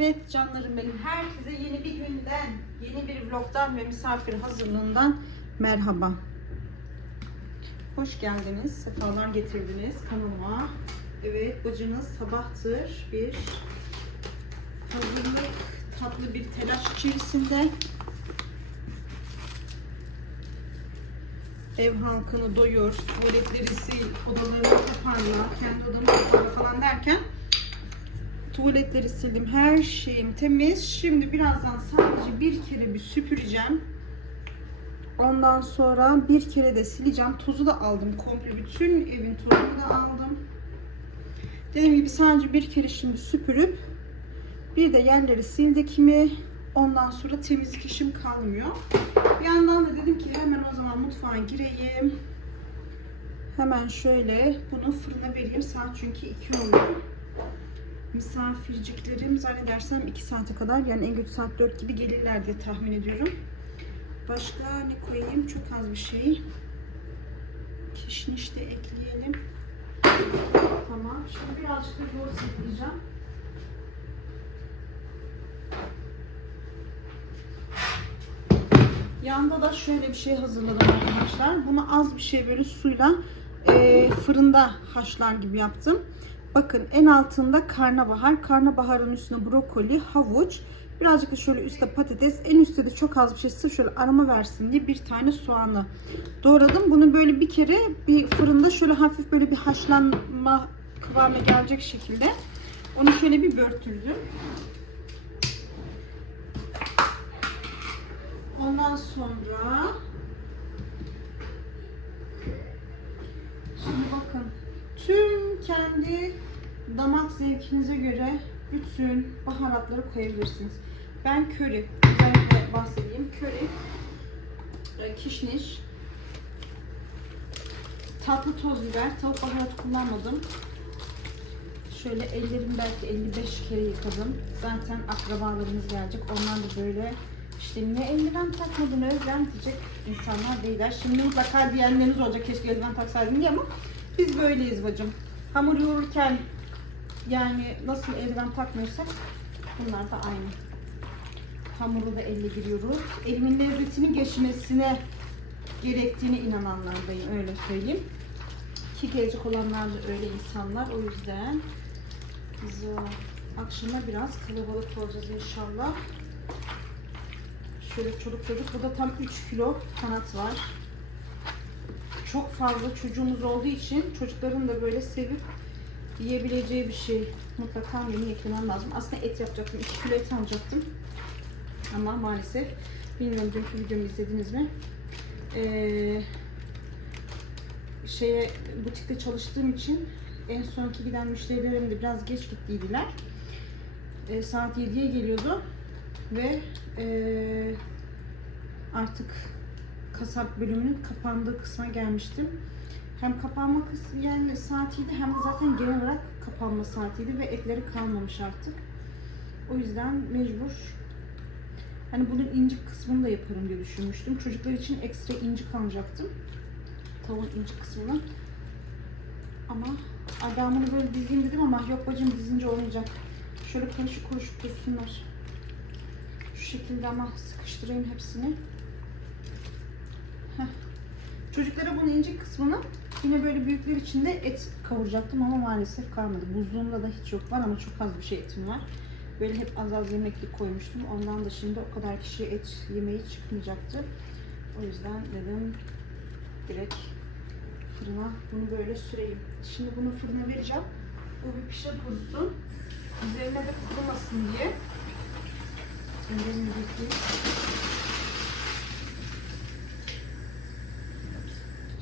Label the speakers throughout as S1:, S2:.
S1: Evet canlarım benim. Herkese yeni bir günden, yeni bir vlogdan ve misafir hazırlığından merhaba. Hoş geldiniz, sefalar getirdiniz kanalıma. Evet, bacınız sabahtır bir hazırlık, tatlı bir telaş içerisinde. Ev halkını doyur, tuvaletleri sil, odalarını toparla, kendi odamı toparla falan derken Tuvaletleri sildim. Her şeyim temiz. Şimdi birazdan sadece bir kere bir süpüreceğim. Ondan sonra bir kere de sileceğim. Tozu da aldım. Komple bütün evin tozunu da aldım. Dediğim gibi sadece bir kere şimdi süpürüp bir de yerleri sildik mi ondan sonra temizlik işim kalmıyor. Bir yandan da dedim ki hemen o zaman mutfağa gireyim. Hemen şöyle bunu fırına vereyim. Saat çünkü 2 oluyor misafirciklerim zannedersem 2 saate kadar yani en kötü saat 4 gibi gelirler diye tahmin ediyorum. Başka ne koyayım? Çok az bir şey. Kişniş de ekleyelim. Tamam. Şimdi birazcık da yoğurt ekleyeceğim. Yanda da şöyle bir şey hazırladım arkadaşlar. Bunu az bir şey böyle suyla e, fırında haşlar gibi yaptım. Bakın en altında karnabahar, karnabaharın üstüne brokoli, havuç, birazcık da şöyle üstte patates, en üstte de çok az bir şey sırf şöyle aroma versin diye bir tane soğanı doğradım. Bunu böyle bir kere bir fırında şöyle hafif böyle bir haşlanma kıvamına gelecek şekilde onu şöyle bir börtüldüm. Ondan sonra şimdi bakın tüm kendi damak zevkinize göre bütün baharatları koyabilirsiniz. Ben köri, özellikle bahsedeyim. Köri, e, kişniş, tatlı toz biber, tavuk baharatı kullanmadım. Şöyle ellerimi belki 55 kere yıkadım. Zaten akrabalarımız gelecek. Onlar da böyle işte niye eldiven takmadın Özlem diyecek insanlar değiller. Şimdi mutlaka diyenleriniz olacak keşke eldiven taksaydın diye ama biz böyleyiz bacım. Hamur yoğururken yani nasıl eldiven takmıyorsak bunlar da aynı. Hamuru da elle giriyoruz. Elimin lezzetinin geçmesine gerektiğine inananlardayım öyle söyleyeyim. Ki gelecek olanlar da öyle insanlar. O yüzden biz o akşama biraz kalabalık olacağız inşallah. Şöyle çocuk çocuk. Burada tam 3 kilo kanat var çok fazla çocuğumuz olduğu için çocukların da böyle sevip yiyebileceği bir şey mutlaka menü eklemem lazım. Aslında et yapacaktım. 2 kilo et alacaktım. Ama maalesef bilmiyorum dünkü videomu izlediniz mi? Ee, şeye butikte çalıştığım için en sonki giden müşterilerim de biraz geç gittiydiler. Ee, saat 7'ye geliyordu ve ee, artık kasap bölümünün kapandığı kısma gelmiştim. Hem kapanma kısmı yani saatiydi hem de zaten genel olarak kapanma saatiydi ve etleri kalmamış artık. O yüzden mecbur hani bunun incik kısmını da yaparım diye düşünmüştüm. Çocuklar için ekstra incik alacaktım. Tavuğun incik kısmını. Ama bunu böyle dizeyim dedim ama yok bacım dizince olmayacak. Şöyle karışık karışık dursunlar. Şu şekilde ama sıkıştırayım hepsini. Çocuklara bunun incik kısmını yine böyle büyükler için de et kavuracaktım ama maalesef kalmadı. Buzluğumda da hiç yok var ama çok az bir şey etim var. Böyle hep az az yemeklik koymuştum. Ondan da şimdi o kadar kişiye et yemeği çıkmayacaktı. O yüzden dedim direkt fırına bunu böyle süreyim. Şimdi bunu fırına vereceğim. Bu bir pişe kurusun. Üzerine de kurumasın diye. Ellerimi bekleyeyim.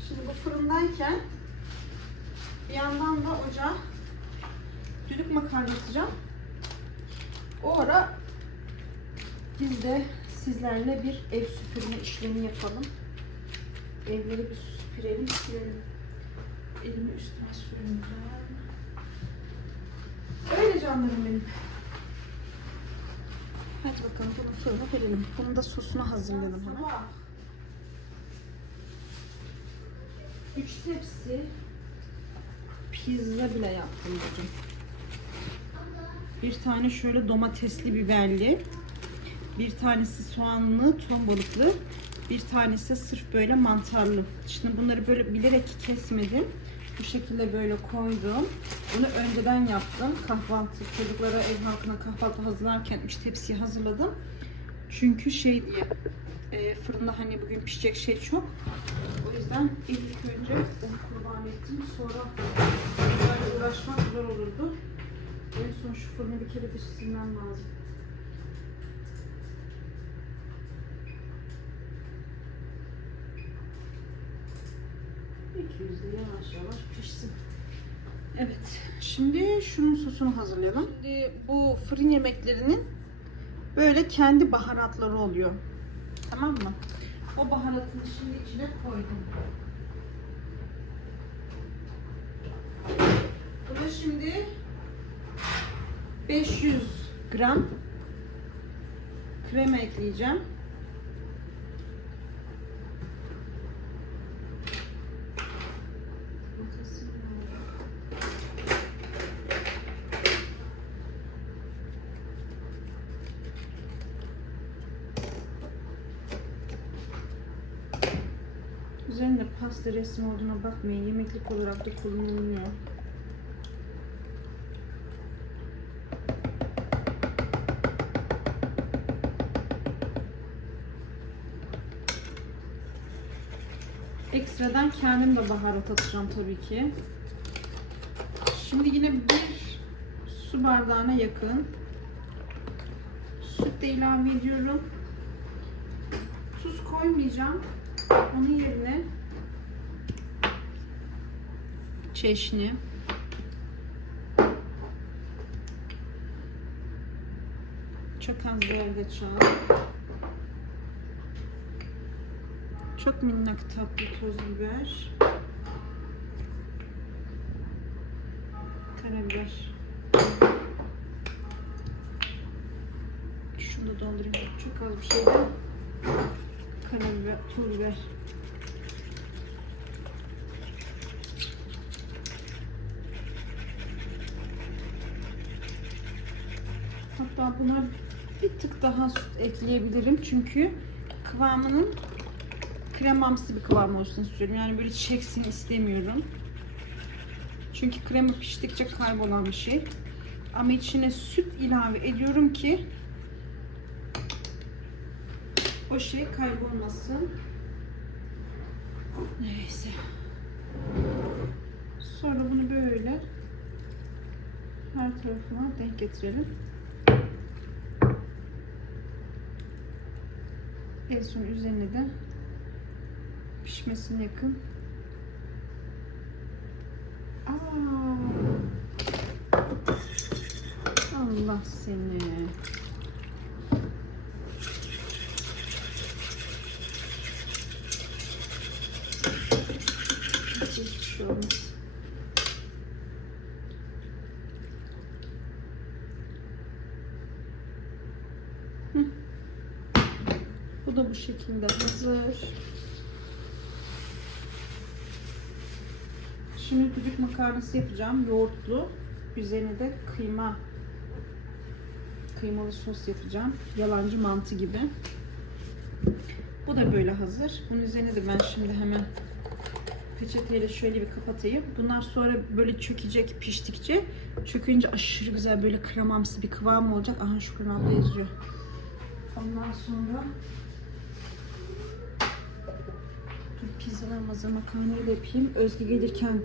S1: Şimdi bu fırındayken bir yandan da ocağa düdük makarna atacağım. O ara biz de sizlerle bir ev süpürme işlemi yapalım. Evleri bir süpürelim, silelim. Elimi üstüme sürüneceğim. Öyle canlarım benim. Hadi bakalım bunu fırına verelim. Bunun da sosunu hazırlayalım hemen. Üç tepsi pizza bile yaptım bugün. Bir tane şöyle domatesli biberli. Bir tanesi soğanlı, ton balıklı. Bir tanesi sırf böyle mantarlı. Şimdi bunları böyle bilerek kesmedim. Bu şekilde böyle koydum. Bunu önceden yaptım. Kahvaltı çocuklara ev halkına kahvaltı hazırlarken 3 tepsiyi hazırladım. Çünkü şey diye e, fırında hani bugün pişecek şey çok. O yüzden ilk önce onu kurban ettim. Sonra böyle uğraşmak zor olurdu. En son şu fırını bir kere bir silmem lazım. %200'de yavaş yavaş pişsin. Evet. Şimdi şunun sosunu hazırlayalım. Şimdi bu fırın yemeklerinin böyle kendi baharatları oluyor. Tamam mı? O baharatını şimdi içine koydum. Burada şimdi 500 gram krema ekleyeceğim. Pasta resmi olduğuna bakmayın. Yemeklik olarak da kullanılıyor. Ekstradan kendim de baharat atacağım tabii ki. Şimdi yine bir su bardağına yakın süt de ilave ediyorum. Tuz koymayacağım. Onun yerine çeşni. Çok az zerdeçal çok minnak tatlı toz biber. Karabiber. Şunu da doldurayım. Çok az bir şey de karabiber, pul biber Hatta buna bir tık daha süt ekleyebilirim çünkü kıvamının kremamsı bir kıvam olsun istiyorum. Yani böyle çeksin istemiyorum. Çünkü krema piştikçe kaybolan bir şey. Ama içine süt ilave ediyorum ki o şey kaybolmasın. Neyse. Sonra bunu böyle her tarafına denk getirelim. En son üzerine de pişmesine yakın. Aa! Allah seni. Hı. Bu da bu şekilde hazır. Şimdi düdük makarnası yapacağım. Yoğurtlu. Üzerine de kıyma kıymalı sos yapacağım. Yalancı mantı gibi. Bu da böyle hazır. Bunun üzerine de ben şimdi hemen peçeteyle şöyle bir kapatayım. Bunlar sonra böyle çökecek piştikçe. Çökünce aşırı güzel böyle kremamsı bir kıvam olacak. Aha Şükran abla yazıyor. Ondan sonra pizzalar hazır makarnayı da yapayım. Özge gelirken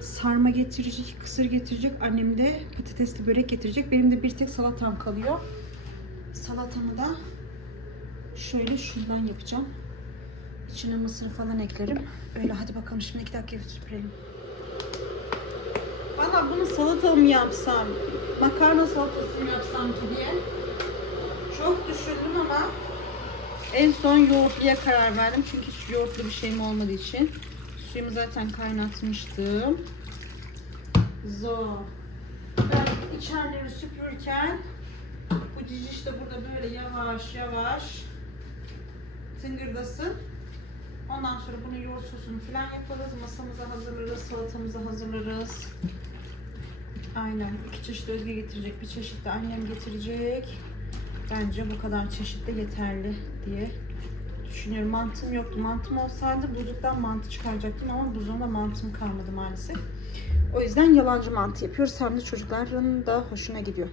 S1: sarma getirecek, kısır getirecek. Annem de patatesli börek getirecek. Benim de bir tek salatam kalıyor. Salatamı da şöyle şundan yapacağım. İçine mısır falan eklerim. Öyle hadi bakalım şimdi iki dakika süpürelim. Valla bunu salata mı yapsam, makarna salatası mı yapsam ki diye çok düşündüm ama en son yoğurtluya karar verdim. Çünkü hiç yoğurtlu bir şeyim olmadığı için. Suyumu zaten kaynatmıştım. Zor. Ben içerileri süpürürken bu ciciş de burada böyle yavaş yavaş tıngırdasın. Ondan sonra bunu yoğurt sosunu falan yaparız. Masamıza hazırlarız, salatamızı hazırlarız. Aynen. iki çeşit Özge getirecek. Bir çeşit de annem getirecek. Bence bu kadar çeşit de yeterli diye düşünüyorum. Mantım yoktu. Mantım olsaydı buzluktan mantı çıkaracaktım ama buzluğumda mantım kalmadı maalesef. O yüzden yalancı mantı yapıyoruz. Hem de çocukların da hoşuna gidiyor.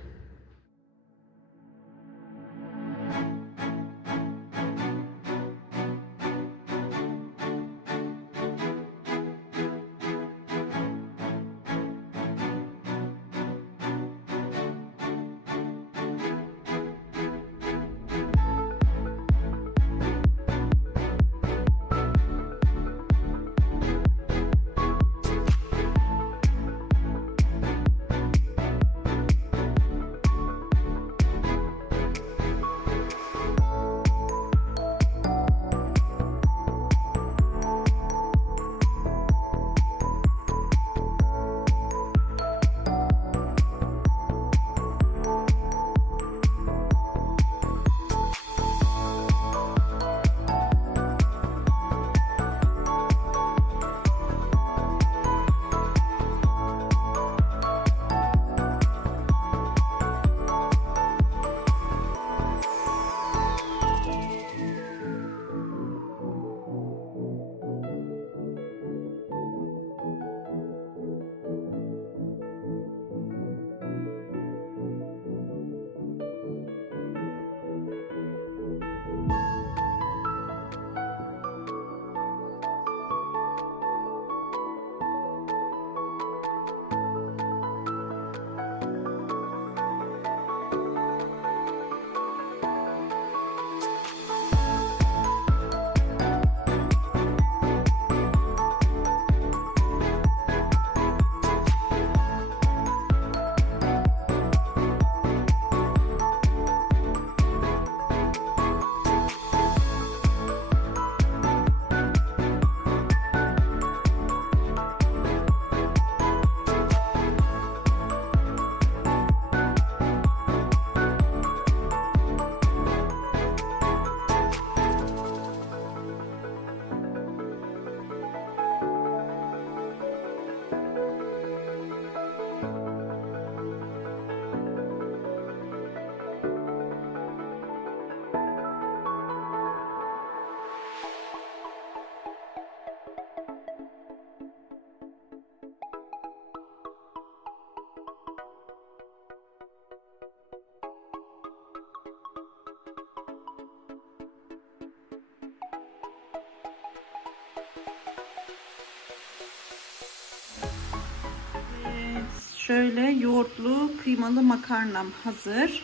S1: Şöyle yoğurtlu kıymalı makarnam hazır.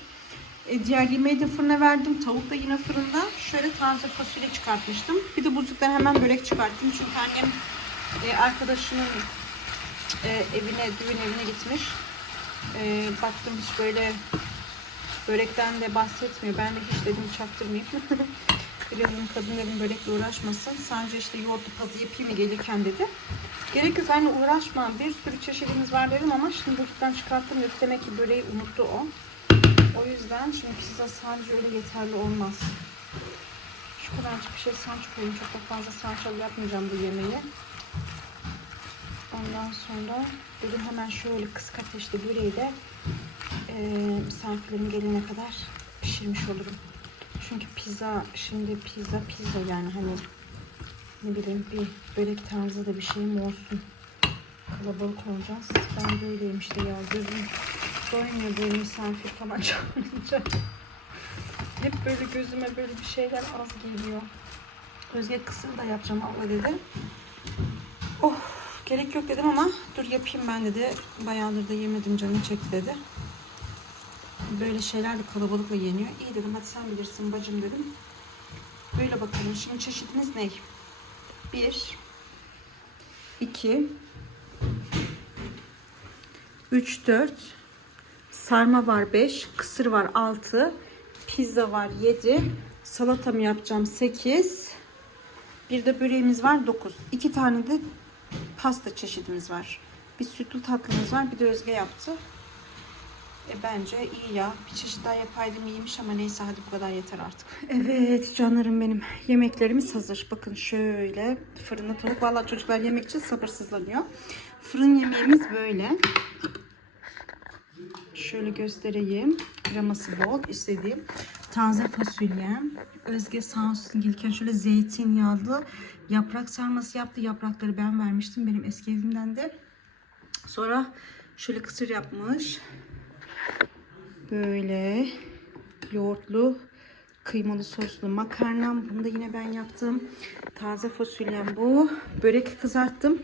S1: E, diğer yemeği de fırına verdim. Tavuk da yine fırında. Şöyle taze fasulye çıkartmıştım. Bir de buzluktan hemen börek çıkarttım. Çünkü annem e, arkadaşının e, evine, düğün evine gitmiş. E, baktım hiç böyle börekten de bahsetmiyor. Ben de hiç dedim çaktırmayayım. Birazın kadın dedim börekle uğraşmasın. Sadece işte yoğurtlu pazı yapayım mı gelirken dedi. Gerek yok anne uğraşma. Bir sürü çeşidimiz var dedim ama şimdi buzluktan çıkarttım. Yok demek ki böreği unuttu o. O yüzden şimdi pizza sadece öyle yeterli olmaz. Şu kadarcık bir şey salç koyayım. Çok da fazla salçalı yapmayacağım bu yemeği. Ondan sonra dedim hemen şöyle kısık ateşte böreği de e, misafirlerim gelene kadar pişirmiş olurum. Çünkü pizza şimdi pizza pizza yani hani ne bileyim bir börek tarzı da bir şeyim olsun. Kalabalık olacağız. Ben böyleyim işte ya gözüm doymuyor böyle misafir falan çağırınca. Hep böyle gözüme böyle bir şeyler az geliyor. Özge kısır da yapacağım abla dedi. Oh gerek yok dedim ama dur yapayım ben dedi. Bayağıdır da yemedim canım çekti dedi. Böyle şeyler de kalabalıkla yeniyor. İyi dedim hadi sen bilirsin bacım dedim. Böyle bakalım. Şimdi çeşitimiz ne? 1 2 3 4 Sarma var 5, kısır var 6, pizza var 7, salata mı yapacağım 8, bir de böreğimiz var 9. 2 tane de pasta çeşidimiz var. Bir sütlü tatlımız var, bir de Özge yaptı. E bence iyi ya. Bir çeşit daha yapaydım iyiymiş ama neyse hadi bu kadar yeter artık. Evet canlarım benim. Yemeklerimiz hazır. Bakın şöyle fırında tavuk. Vallahi çocuklar yemek için sabırsızlanıyor. Fırın yemeğimiz böyle. Şöyle göstereyim. Kreması bol istediğim. Taze fasulyem. Özge sağ olsun gelirken şöyle zeytinyağlı yaprak sarması yaptı. Yaprakları ben vermiştim benim eski evimden de. Sonra şöyle kısır yapmış. Böyle yoğurtlu kıymalı soslu makarnam. Bunu da yine ben yaptım. Taze fasulyem bu. Börek kızarttım.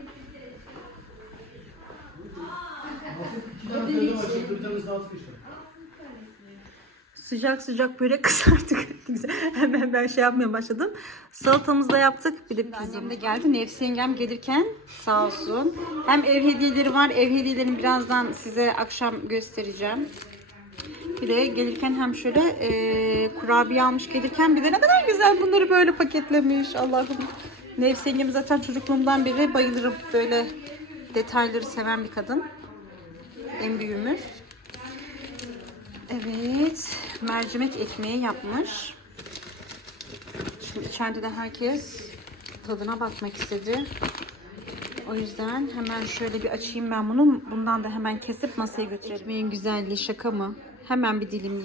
S1: Sıcak sıcak börek kızarttık. Hemen ben şey yapmaya başladım. Salatamızı da yaptık. Bir de pizzam da geldi. Nefsi yengem gelirken sağ olsun. Hem ev hediyeleri var. Ev hediyelerini birazdan size akşam göstereceğim. De gelirken hem şöyle e, kurabiye almış gelirken bir de ne kadar güzel bunları böyle paketlemiş. Allah'ım. Nefsi yengem zaten çocukluğumdan beri bayılırım. Böyle detayları seven bir kadın. En büyüğümüz. Evet. Mercimek ekmeği yapmış. Şimdi içeride de herkes tadına bakmak istedi. O yüzden hemen şöyle bir açayım ben bunu. Bundan da hemen kesip masaya götürelim. Ekmeğin güzelliği şaka mı? Hemen bir dilim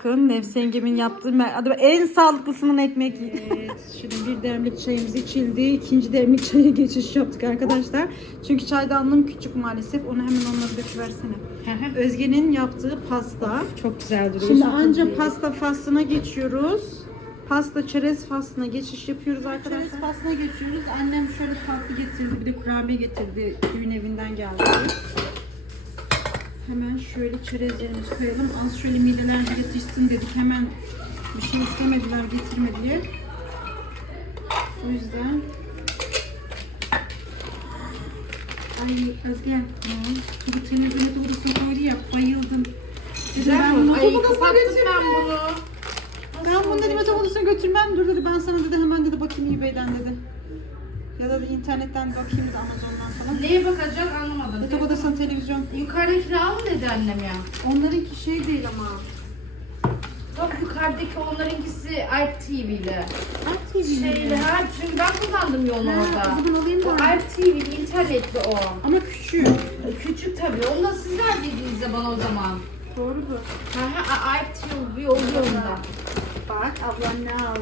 S1: Bakın Nefse yengemin yaptığı adı en sağlıklısının ekmek. Evet, şimdi bir demlik çayımız içildi. İkinci demlik çaya geçiş yaptık arkadaşlar. Çünkü çaydanlığım küçük maalesef. Onu hemen onları döküversene. Özge'nin yaptığı pasta.
S2: Çok güzel duruyor.
S1: Şimdi anca pasta faslına geçiyoruz. Pasta çerez faslına geçiş yapıyoruz arkadaşlar. Çerez faslına geçiyoruz. Annem şöyle tatlı getirdi. Bir de kurabiye getirdi. Düğün evinden geldi. Hemen şöyle çerezlerimizi koyalım. Az şöyle mideler yetişsin dedik. Hemen bir şey istemediler getirme diye. O yüzden Ay Özge, bu televizyon odasına koydu ya, bayıldım. Dedim, ben bunu
S2: Ay kapattım ben bunu.
S1: Ben bunu dedim yatak odasına götürmem. Dur dedi ben sana dedi hemen dedi bakayım eBay'den dedi. Ya da dedi, internetten bakayım dedi Amazon'dan falan.
S2: Neye bakacak anlamadım.
S1: Yatak odasına televizyon.
S2: Yukarıdaki al mı dedi annem ya?
S1: Onlarınki şey değil ama.
S2: Bak yukarıdaki onlarınkisi Alp TV'li.
S1: Art TV
S2: Şeyli ha çünkü ben kullandım ya onu
S1: Ha,
S2: orada.
S1: o zaman alayım
S2: O
S1: ben.
S2: Alp TV'li internetli o.
S1: Ama küçük.
S2: Küçük tabii. Onu da siz verdiydiniz de bana o zaman.
S1: Doğrudur.
S2: Ha ha Alp TV oluyor onda.
S1: Bak ablam ne aldı?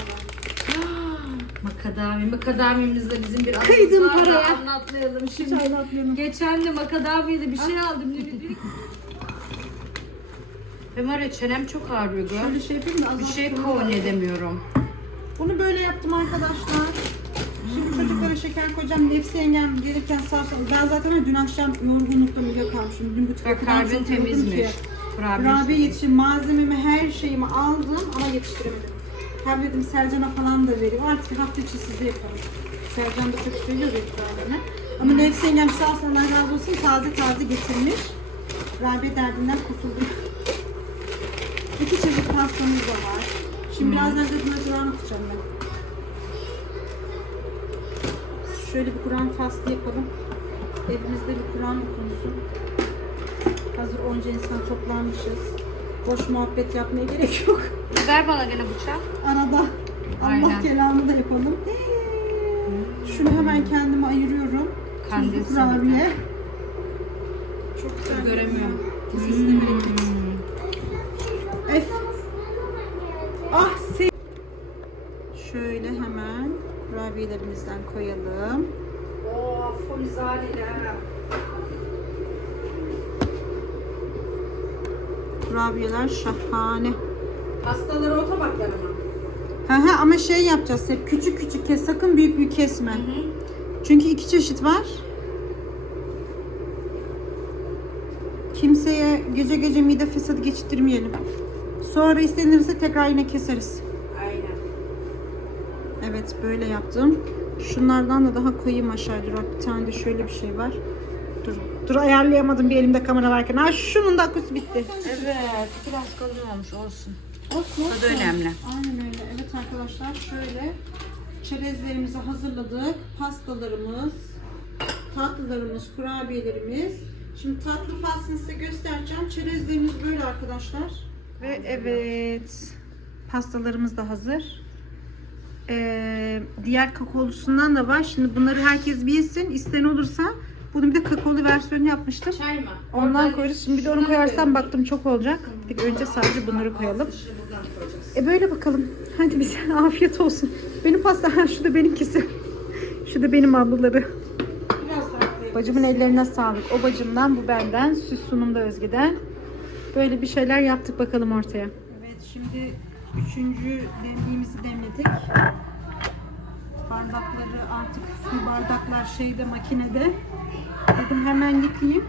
S2: Makadami. Makadamimizde bizim bir
S1: Kıydım
S2: anımız var da
S1: paraya.
S2: Anlatmayalım şimdi.
S1: Hiç anlatmayalım.
S2: Geçen de makadamiyle bir şey aldım. Ne bileyim. Benim ara çenem çok ağrıyor. gör.
S1: Şöyle şey yapayım da
S2: Bir şey kavun edemiyorum.
S1: Bunu böyle yaptım arkadaşlar. Şimdi çocuklara şeker koyacağım. Nefsi yengem gelirken sağ olsun. Ben zaten dün akşam yorgunlukla uyuyakalmışım. Dün bu
S2: Bak kalbin temizmiş.
S1: Kurabiye
S2: Kurabiye.
S1: yetişim malzememi her şeyimi aldım ama yetiştiremedim. Hem dedim Sercan'a falan da vereyim. Artık hafta içi size yapalım. Sercan da çok seviyor kurabiyemi. Ama Nefsi yengem sağ olsun Allah razı olsun taze taze getirmiş. Kurabiye derdinden kurtuldum. İki çeşit pastamız da var. Şimdi birazdan dedim acılarını tutacağım ben. Şöyle bir Kur'an faslı yapalım. Evimizde bir Kur'an okunusu. Hazır onca insan toplanmışız. Boş muhabbet yapmaya gerek yok.
S2: Ver bana gene bıçak.
S1: Arada Allah
S2: Aynen.
S1: kelamı da yapalım. Ee, Şunu hemen kendime ayırıyorum. Tuzlu
S2: Kandilsin
S1: kurabiye. Çok güzel.
S2: Göremiyorum.
S1: Bereket. Ef. Ah se Şöyle hemen kurabiyelerimizden koyalım.
S2: Oo, folizariyle.
S1: Kurabiyeler şahane.
S2: Pastaları o tabaklarına.
S1: Hı hı ama şey yapacağız hep küçük küçük kes sakın büyük büyük kesme. Çünkü iki çeşit var. Kimseye gece gece mide fesadı geçirtmeyelim. Sonra istenirse tekrar yine keseriz.
S2: Aynen.
S1: Evet böyle yaptım. Şunlardan da daha koyayım aşağıya. Dur bir tane de şöyle bir şey var. Dur. Ayarlayamadım bir elimde kamera varken. Ha şunun da aküsü bitti.
S2: Evet. Biraz kalın olmuş olsun.
S1: Olsun,
S2: Tadı önemli.
S1: Aynen öyle. Evet arkadaşlar şöyle çerezlerimizi hazırladık. Pastalarımız, tatlılarımız, kurabiyelerimiz. Şimdi tatlı faslını size göstereceğim. Çerezlerimiz böyle arkadaşlar. Ve evet pastalarımız da hazır. Ee, diğer kakaolusundan da var. Şimdi bunları herkes bilsin. İsteyen olursa bunun bir de kakaolu versiyonu yapmıştım.
S2: Çay mı?
S1: Ondan koyarız. Şimdi bir de onu koyarsam baktım çok olacak. Bir önce sadece bunları koyalım. E böyle bakalım. Hadi bize afiyet olsun. Benim pasta, ha, şu da benimkisi. Şu da benim ablaları. Bacımın ellerine sağlık. O bacımdan, bu benden. Süs sunumda Özge'den. Böyle bir şeyler yaptık bakalım ortaya. Evet şimdi üçüncü demliğimizi demledik. Bardakları artık şu bardaklar şeyde makinede. Dedim hemen yıkayayım.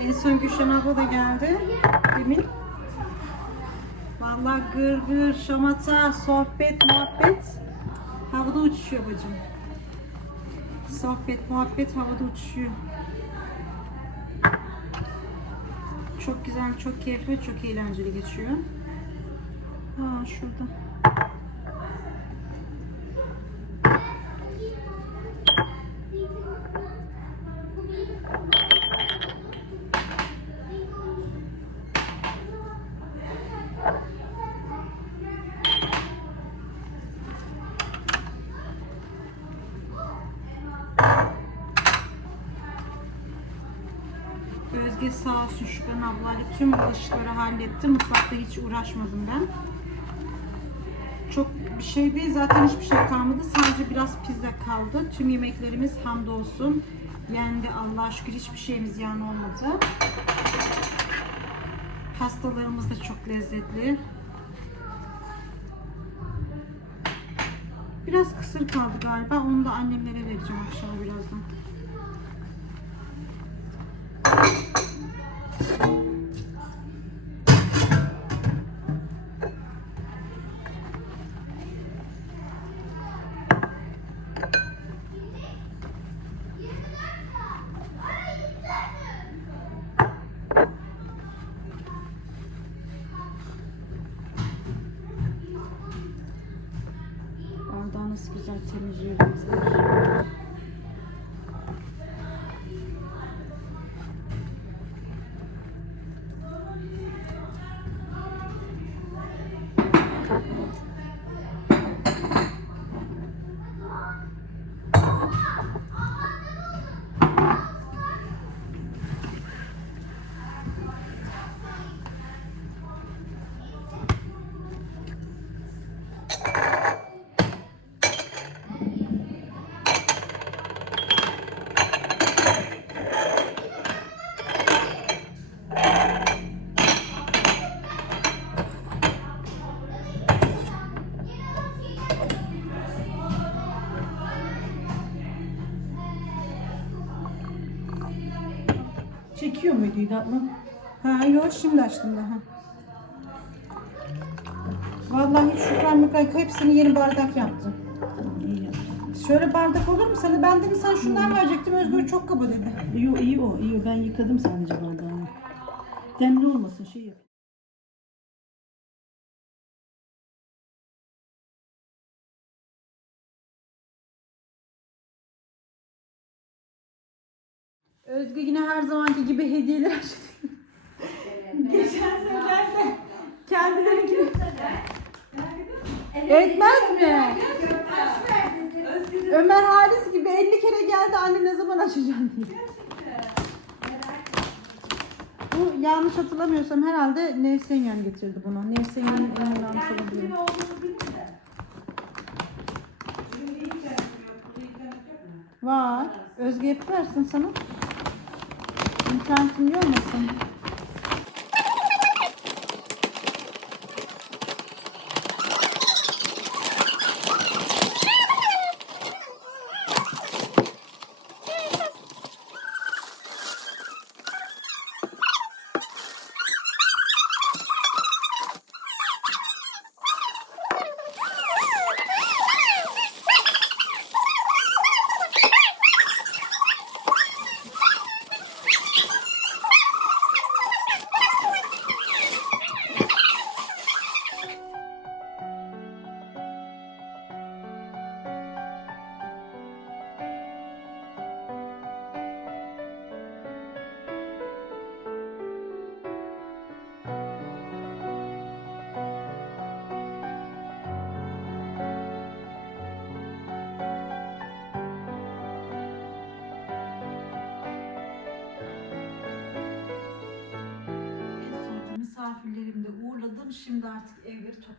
S1: En son Gülşen abla da geldi. Demin. Vallahi gır gır, şamata, sohbet, muhabbet havada uçuşuyor bacım. Sohbet, muhabbet havada uçuşuyor. Çok güzel, çok keyifli, çok eğlenceli geçiyor. Aa şurada. Özge sağ olsun Şükran ablayla tüm bulaşıkları halletti. Mutfakta hiç uğraşmadım ben. Çok bir şey değil zaten hiçbir şey kalmadı. Sadece biraz pizza kaldı. Tüm yemeklerimiz hamdolsun yendi. Allah'a şükür hiçbir şeyimiz yan olmadı. Pastalarımız da çok lezzetli. Biraz kısır kaldı galiba. Onu da annemlere vereceğim akşam birazdan. Tatlım? Ha yok şimdi açtım daha. Vallahi hiç şükran mükran hepsini yeni bardak yaptım. Şöyle bardak olur mu sana? Ben dedim sen şundan verecektim. Özgür çok kaba dedi.
S3: İyi, iyi o, iyi o. Ben yıkadım sadece bardağı. Demli olmasın şey yap.
S1: Özgür yine her zamanki gibi hediyeler Geçen sefer de kendilerinkini etmez mi? Ömer Halis gibi 50 kere geldi anne ne zaman açacaksın diye. Bu yanlış hatırlamıyorsam herhalde Nevsenyan getirdi bunu. Nevsenyan'ın elinden almış olabilirim. Var. Özge yapıversin sana. İnternetim iyi olmasın.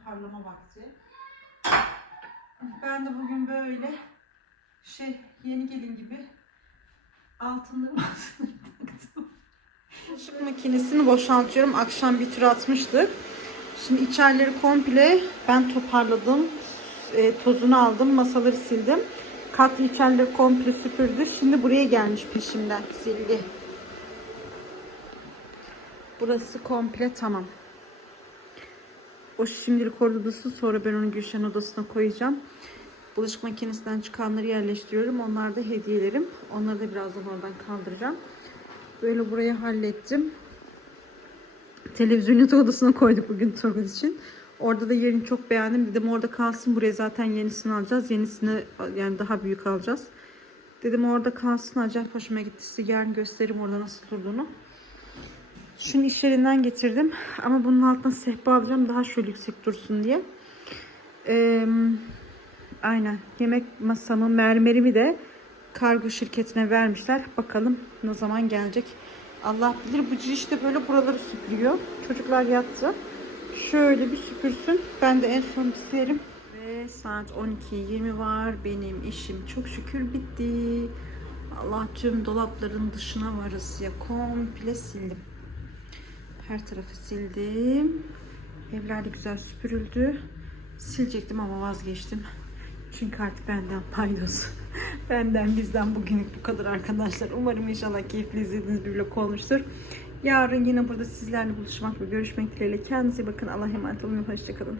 S1: Toparlama vakti. Ben de bugün böyle şey yeni gelin gibi altınlarımı taktım. Bulaşık makinesini boşaltıyorum. Akşam bir tur atmıştık. Şimdi içerileri komple ben toparladım. E, tozunu aldım. Masaları sildim. Katlı içerileri komple süpürdü. Şimdi buraya gelmiş peşimden. Sildi. Burası komple tamam. O şimdilik orada odası sonra ben onu Gülşen odasına koyacağım. Bulaşık makinesinden çıkanları yerleştiriyorum. Onlar da hediyelerim. Onları da birazdan oradan kaldıracağım. Böyle burayı hallettim. Televizyon yatak odasına koyduk bugün Turgut için. Orada da yerini çok beğendim. Dedim orada kalsın. Buraya zaten yenisini alacağız. Yenisini yani daha büyük alacağız. Dedim orada kalsın. Acayip hoşuma gitti. Size yarın gösteririm orada nasıl durduğunu. Şunu iş yerinden getirdim. Ama bunun altına sehpa alacağım. Daha şöyle yüksek dursun diye. Ee, aynen. Yemek masamı, mermerimi de kargo şirketine vermişler. Bakalım ne zaman gelecek. Allah bilir bu ciş de böyle buraları süpürüyor. Çocuklar yattı. Şöyle bir süpürsün. Ben de en son silerim. Ve saat 12.20 var. Benim işim çok şükür bitti. Allah tüm dolapların dışına varasıya komple sildim. Her tarafı sildim. Evler de güzel süpürüldü. Silecektim ama vazgeçtim. Çünkü artık benden paydos. benden bizden bugünlük bu kadar arkadaşlar. Umarım inşallah keyifli izlediğiniz bir vlog olmuştur. Yarın yine burada sizlerle buluşmak ve görüşmek dileğiyle. Kendinize bakın. Allah'a emanet olun. Hoşçakalın.